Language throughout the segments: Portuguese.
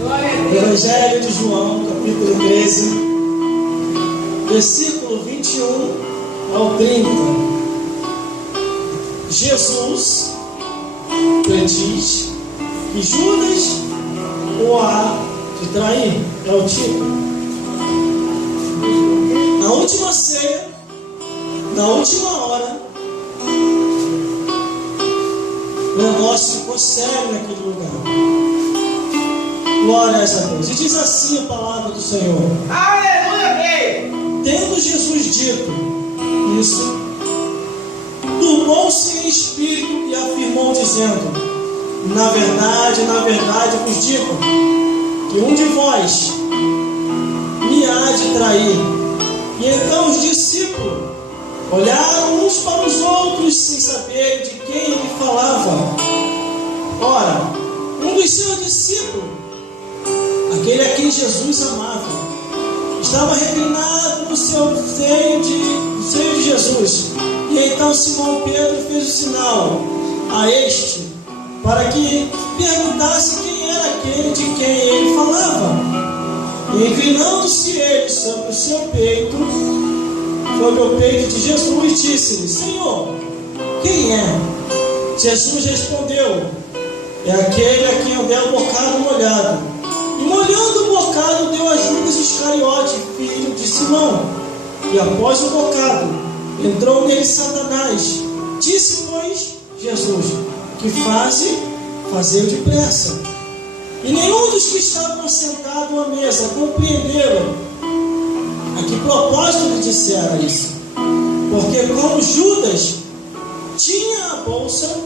Evangelho de João, capítulo 13, versículo 21 ao 30. Jesus prediz que Judas o há de trair. É o título. Na última ceia, na última hora, o negócio ficou sério naquele lugar. Glórias a Deus. E diz assim a palavra do Senhor. Aleluia! Tendo Jesus dito isso, turbou-se em espírito e afirmou, dizendo: na verdade vos digo, que um de vós me há de trair. E então os discípulos olharam uns para os outros sem saber de quem ele falava. Ora, um dos seus discípulos, aquele a quem Jesus amava, estava reclinado no seu seio de Jesus. E então Simão Pedro fez o sinal a este, para que perguntasse quem era aquele de quem ele falava. E inclinando-se ele sobre o seu peito, sobre o peito de Jesus, disse-lhe: Senhor, quem é? Jesus respondeu: é aquele a quem eu der o bocado molhado. E molhando o bocado, deu a Judas Iscariote, filho de Simão. E após o bocado, entrou nele Satanás. Disse, pois, Jesus: que fazei depressa. E nenhum dos que estavam sentados à mesa compreenderam a que propósito lhe dissera isso. Porque como Judas tinha a bolsa,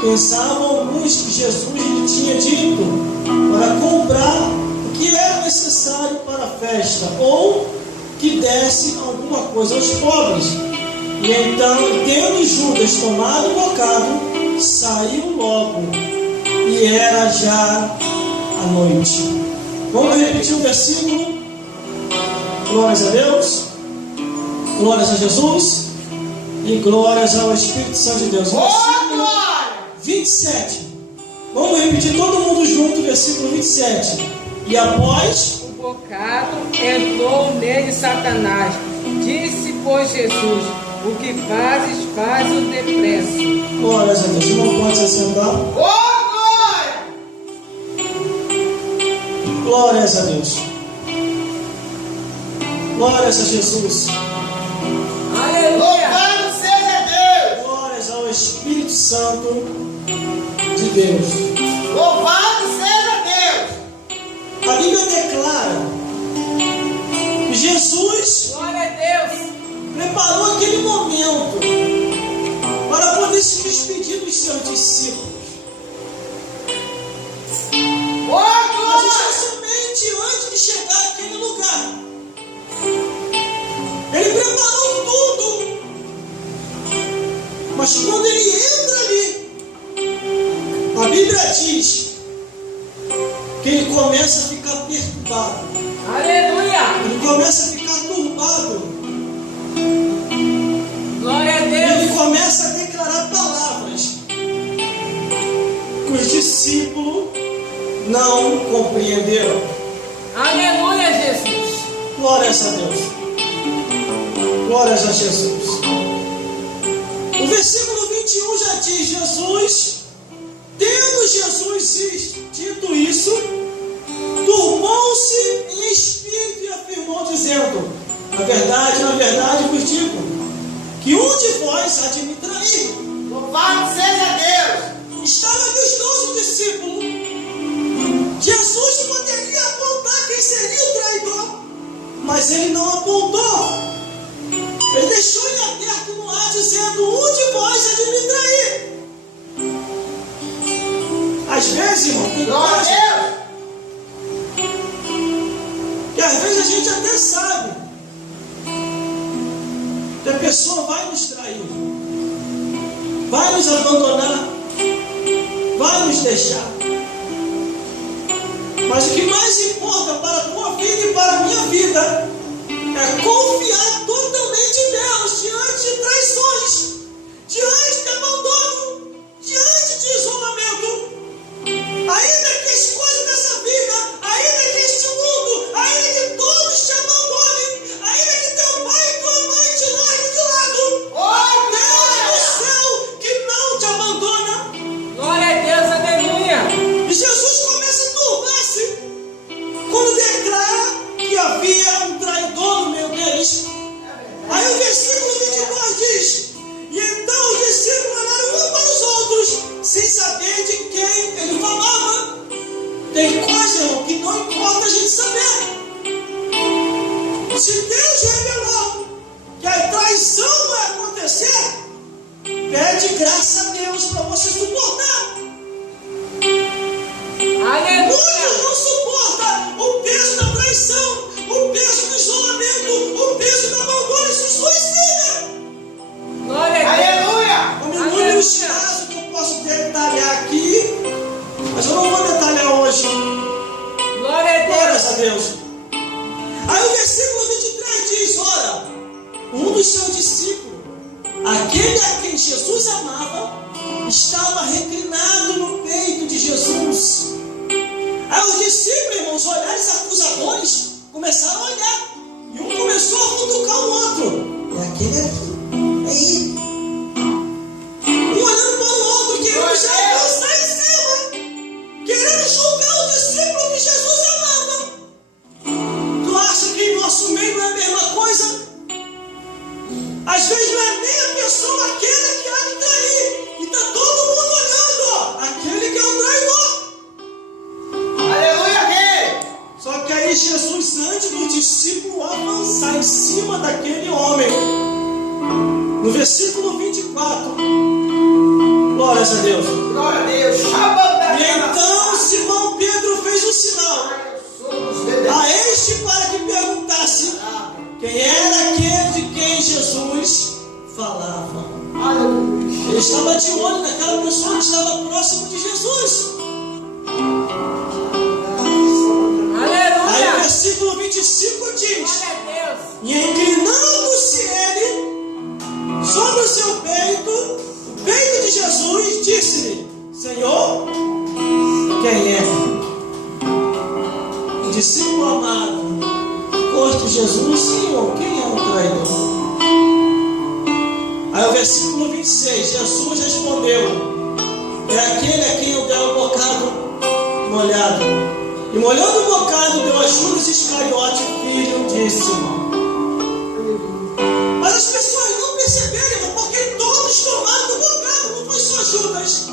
pensavam alguns que Jesus lhe tinha dito para comprar o que era necessário para a festa, ou que desse alguma coisa aos pobres. E então, tendo Judas tomado o bocado, saiu logo, e era já a noite. Vamos repetir o versículo. Glórias a Deus, glórias a Jesus e glórias ao Espírito Santo de Deus. Versículo 27. Vamos repetir todo mundo junto, versículo 27. E após o bocado, entrou nele Satanás. Disse, pois, Jesus: o que fazes, faz-o depressa. Glórias a Deus. Não pode se assentar. Glórias a Deus. Glórias a Jesus. Aleluia. Louvado seja Deus. Glórias ao Espírito Santo de Deus. Louvado seja Deus. A Bíblia declara que Jesus, glória a Deus, preparou aquele momento para poder se despedir dos seus discípulos. Mas somente antes de chegar àquele lugar, ele preparou tudo. Mas quando ele entra ali, a Bíblia diz que ele começa a ficar perturbado. aleluia, Ele começa a ficar turbado. glória a E Deus, ele começa a declarar palavras que os discípulos não compreenderam. aleluia, Jesus, Glórias a Deus. Glórias a Jesus. O versículo 21 já diz: Jesus, tendo Jesus dito isso, turbou-se em espírito e afirmou, dizendo: na verdade vos digo, que um de vós há de me trair. Louvado seja Deus. Estava aqui os 12 discípulos. Jesus poderia apontar quem seria o traidor, mas ele não apontou. Ele deixou em aberto no ar, dizendo: um de vós há de me trair. Às vezes, irmão, tem Glória coisa a Deus. que às vezes a gente até sabe que a pessoa vai nos trair, vai nos abandonar, vai nos deixar. Mas o que mais importa para a tua vida e para a minha vida é confiar totalmente em Deus diante de traições, diante de abandono, diante de isolamento. Ainda que as coisas dessa vida, Tem coisa, irmão, que não importa a gente saber. Se Deus revelou que a traição vai acontecer, pede graça a Deus para você suportar. Muitos não suportam o peso da traição, o peso do isolamento, o peso da abandono e se suicida. Aleluia! Inúmeros casos que eu posso detalhar aqui, mas eu não vou detalhar hoje. Glórias a Deus. Aí o versículo 23 diz: ora, um dos seus discípulos, aquele a quem Jesus amava, estava reclinado no peito de Jesus. Aí os discípulos, irmãos, olhares acusadores, começaram a olhar. E um começou a futucar o outro. É aquele aqui. É ele. Um olhando para o outro, querendo já lançar em cima. Querendo julgar o discípulo que Jesus amava. Tu acha que em nosso meio não é a mesma coisa? Às vezes não é nem a pessoa aquela que há de trair. E está todo mundo olhando. Aquele que é o traidor. Aleluia, rei! Só que aí Jesus, antes do discípulo avançar em cima daquele homem, no versículo 24, glórias a Deus. Glória a Deus! E então Simão Pedro fez um sinal a este para que perguntasse quem era aquele de quem Jesus falava. Ele estava de olho naquela pessoa que estava próximo de Jesus. Aí o versículo 25 diz: e inclinando-se ele sobre o seu peito, o peito de Jesus, disse-lhe: Senhor, quem é? O discípulo amado, gosto de Jesus, Senhor, quem é o traidor? Aí o versículo 26, Jesus respondeu: é aquele a quem eu der um bocado molhado. E molhando o bocado, deu a Judas Iscariote, filho de Simão. Mas as pessoas não perceberam, porque todos tomaram do bocado, não foi só Judas.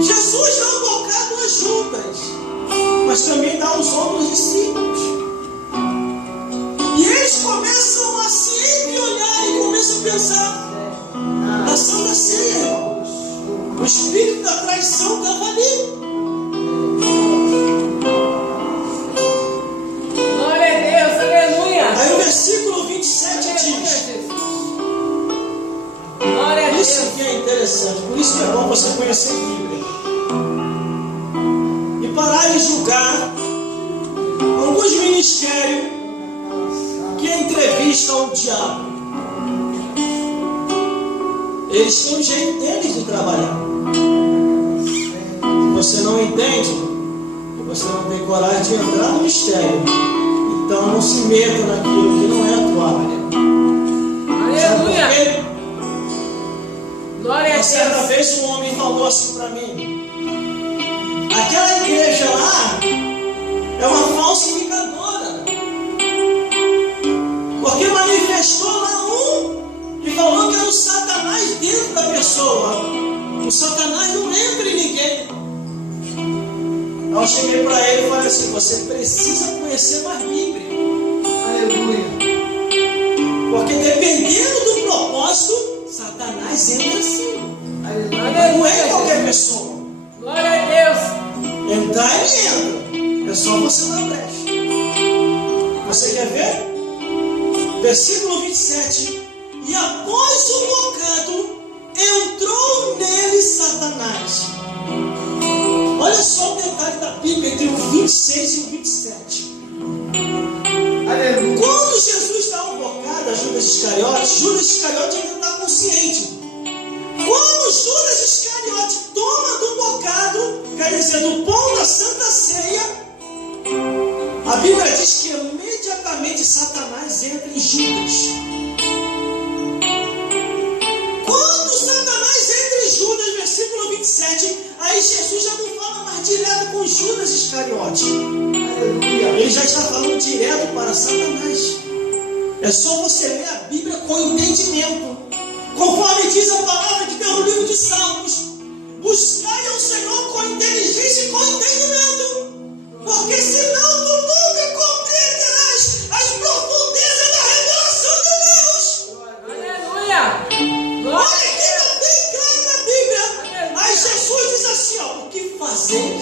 Jesus dá um bocado a Judas, mas também dá aos outros discípulos. E eles começam a se entreolhar e começam a pensar: na Santa Ceia, irmãos, o espírito da traição estava ali. Aí o versículo 27 diz: isso aqui é interessante, por isso que é bom você conhecer a Bíblia e parar de julgar alguns ministérios que entrevistam o diabo. Eles têm um jeito deles de trabalhar. Se você não entende, você não tem coragem de entrar no mistério, então não se meta naquilo que não é a tua área. Aleluia! Glória a Deus! Certa vez um homem falou assim para mim: aquela igreja lá é uma falsificadora, porque manifestou lá um que falou que era o Satanás dentro da pessoa. O Satanás não entra em ninguém. Eu cheguei para ele e falei assim: você precisa conhecer mais Bíblia. Aleluia! Porque dependendo do propósito, Satanás entra assim. Não é qualquer pessoa. Glória a Deus! Entrar ele entra. É só você dar brecha. Você quer ver? Versículo 27. E após o bocado, entrou nele Satanás. Olha só o detalhe da Bíblia entre o 26 e o 27. Aleluia! Quando Jesus dá um bocado a Judas Iscariote ainda está consciente. Quando Judas Iscariote toma do bocado, quer dizer, do pão da Santa Ceia, a Bíblia diz que imediatamente Satanás entra em Judas. Quando Satanás entra em Judas, versículo 27, aí Jesus já não fala mais direto com Judas Iscariote. Ele já está falando direto para Satanás. É só você ler a Bíblia com entendimento. Conforme diz a palavra de Deus no livro de Salmos: Buscai ao Senhor com inteligência e com entendimento, porque senão tu nunca compreenderás as profundezas da revelação de Deus. Aleluia! Olha aqui, está bem claro na Bíblia. Aí Jesus diz assim, ó, o que fazeis?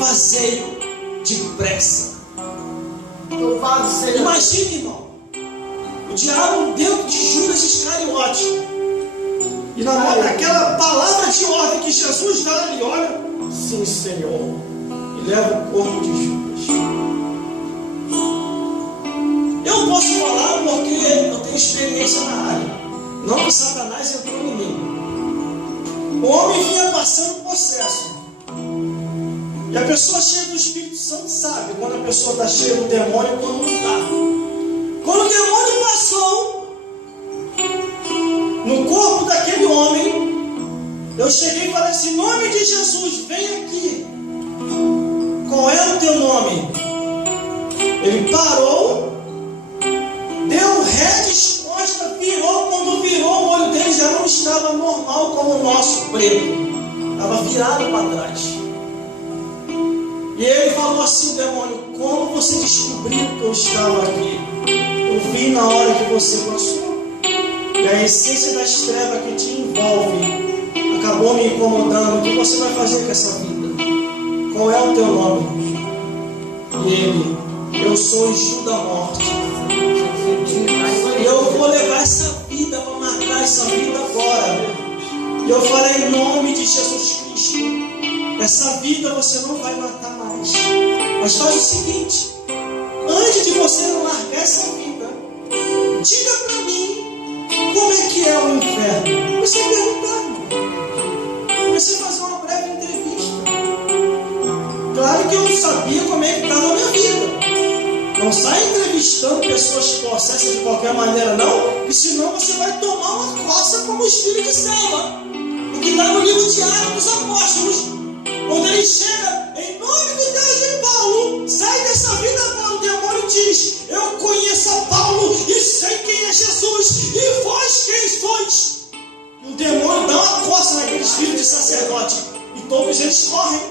Fazei depressa. Louvado seja. Imagine, irmão, o diabo dentro de Judas Iscariote. E naquela palavra de ordem que Jesus dá, ele olha, sim, Senhor, e leva o corpo de Judas. Eu posso falar porque eu tenho experiência na área. Não que Satanás entrou em mim. O homem vinha passando processo. E a pessoa cheia do Espírito Santo sabe quando a pessoa está cheia do demônio e quando não está. Quando o demônio passou no corpo daquele homem, eu cheguei e falei assim, em nome de Jesus, vem aqui. Qual é o teu nome? Ele parou, deu ré de costa, virou. Quando virou, o olho dele já não estava normal como o nosso preto. Estava virado para trás. E ele falou assim, demônio, como você descobriu que eu estava aqui? Eu vi na hora que você passou. E a essência das trevas que te envolve acabou me incomodando. O que você vai fazer com essa vida? Qual é o teu nome? E ele, eu sou o Ju da morte. E eu vou levar essa vida para matar essa vida agora. E eu falei em nome de Jesus Cristo, essa vida você não vai matar mais. Mas faz o seguinte, antes de você largar essa vida, diga para mim como é que é o inferno. Comecei a perguntar, irmão. Comecei a fazer uma breve entrevista. Claro que eu não sabia como é que estava a minha vida. Não sai entrevistando pessoas possessas de qualquer maneira, não, porque senão você vai tomar uma coça como os filhos de Selma. O que está no livro de Atos dos Apóstolos. Quando ele chega, em nome de Deus de Paulo, sai dessa vida, Paulo. O demônio diz, eu conheço a Paulo e sei quem é Jesus, e vós quem sois? E o demônio dá uma coça naqueles filhos de sacerdote, e todos eles correm.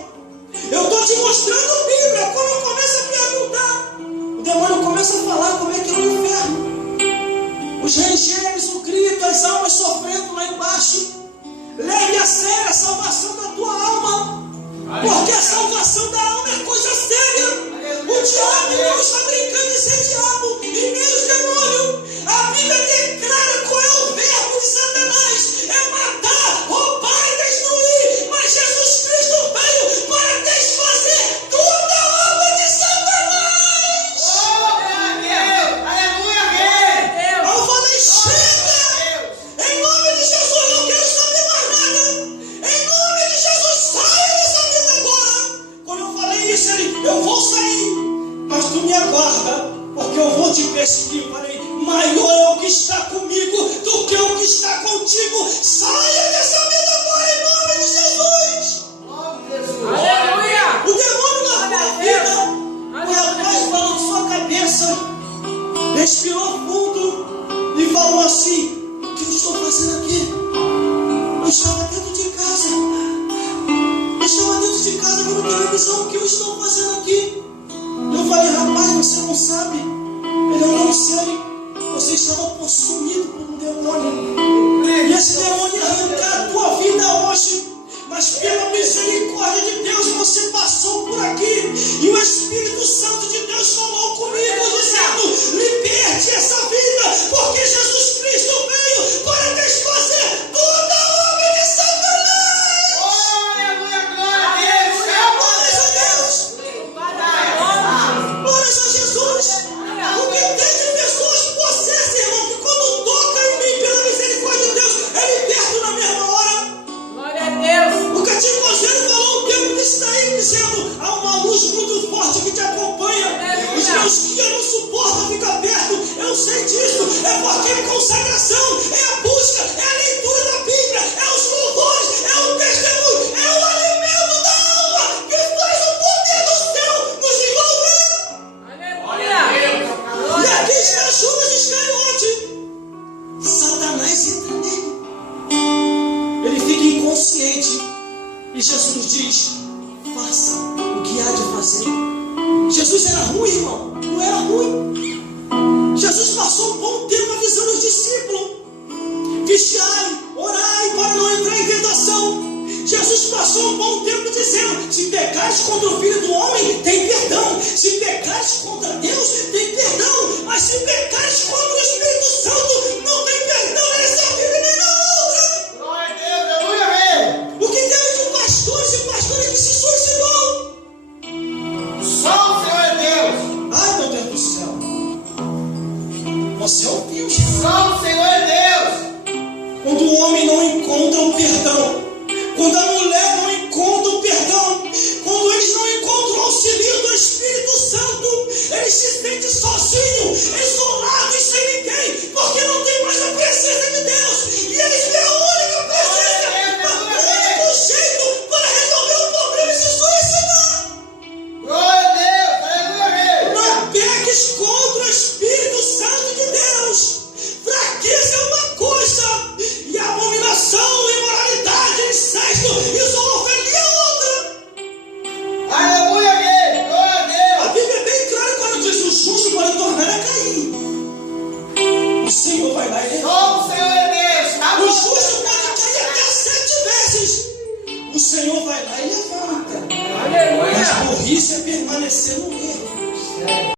Eu estou te mostrando a Bíblia. Quando eu começo a perguntar, o demônio começa a falar como é que é o inferno. Os rangeiros, o grito, as almas sofrendo lá embaixo. Leve a sério a salvação da tua alma. Porque a salvação da alma é coisa séria. O diabo não está brincando em ser diabo e nem os demônios. A Bíblia declara qual é o verbo de Satanás: é matar, roubar e destruir. Mas Jesus Cristo veio para desfazer toda a obra de Satanás. Aleluia, Eu falei, chega! Em nome de Jesus, não quero saber mais nada. Em nome de Jesus, saia dessa vida agora. Quando eu falei isso, ele, eu vou sair, mas tu me aguarda, porque eu vou te perseguir. Eu falei, maior é o que está comigo do que o que está contigo. Saia dessa vida agora, em nome de Jesus. Aleluia! O demônio na tua vida, o rapaz balançou a cabeça, respirou fundo e falou assim: o que eu estou fazendo aqui? Eu estava dentro de casa. Eu estava dentro de casa vendo televisão. O que eu estou fazendo aqui? Eu falei, rapaz, você não sabe? Ele, eu não sei. Você estava possuído por um demônio. E esse demônio ia arrancar a tua vida hoje. Mas pela misericórdia de Deus você passou por aqui. E o Espírito Santo de Deus falou comigo, dizendo: liberte essa vida, porque Jesus Cristo veio para desfazer toda a obra de Satanás. aleluia, glória a Deus. Glórias a Deus. Glórias a Jesus. Porque tem de pessoas possessas, irmão, que quando toca em mim pela misericórdia de Deus, é liberto na mesma hora. Glória a Deus! O Cativozeiro falou um tempo disso daí, dizendo: há uma luz muito forte que te acompanha. Os meus guias não suportam ficar perto. Eu sei disso. É porque é consagração, é a busca, é a leitura da Bíblia, é os louvores, é o testemunho, é o alimento da alma que faz o poder do céu nos envolver. Aleluia! E aqui está Judas Iscariote. Satanás entra nele. Ele fica inconsciente. E Jesus diz: faça o que há de fazer. Jesus era ruim, irmão? Não era ruim. Jesus passou um bom tempo avisando os discípulos: vigiai, orai para não entrar em tentação. Jesus passou um bom tempo dizendo: se pecares contra o Filho do Homem, tem perdão. Se pecares contra Deus, tem perdão. Mas se pecares contra o Espírito Santo, não tem perdão nessa vida nem na outra. Glória a Deus, aleluia, rei. O que teve de pastores e pastores que se suicidou? Só o Senhor é Deus. Ai, meu Deus do céu. Você ouviu? Só o Senhor é Deus. Quando o homem não encontra o perdão, quando a mulher não encontra o perdão, quando eles não encontram o auxílio do Espírito Santo, eles se sentem sozinhos, isolados, sem ninguém, porque não tem mais a presença de Deus. E eles veem a única presença, o único jeito para resolver o problema e se suicidar. Glória a Deus, aleluia, rei. Não peques contra o Espírito Santo de Deus. Fraqueza é uma coisa, e abominação, imoralidade, incesto e zoofilia é outra. Aleluia, rei. Glória a Deus. A Bíblia é bem clara quando diz: o justo pode tornar a cair. O Senhor vai lá e levanta. Só o Senhor é Deus. O justo pode cair até 7 vezes. O Senhor vai lá e levanta. Mas Aleluia. burrice é permanecer no erro.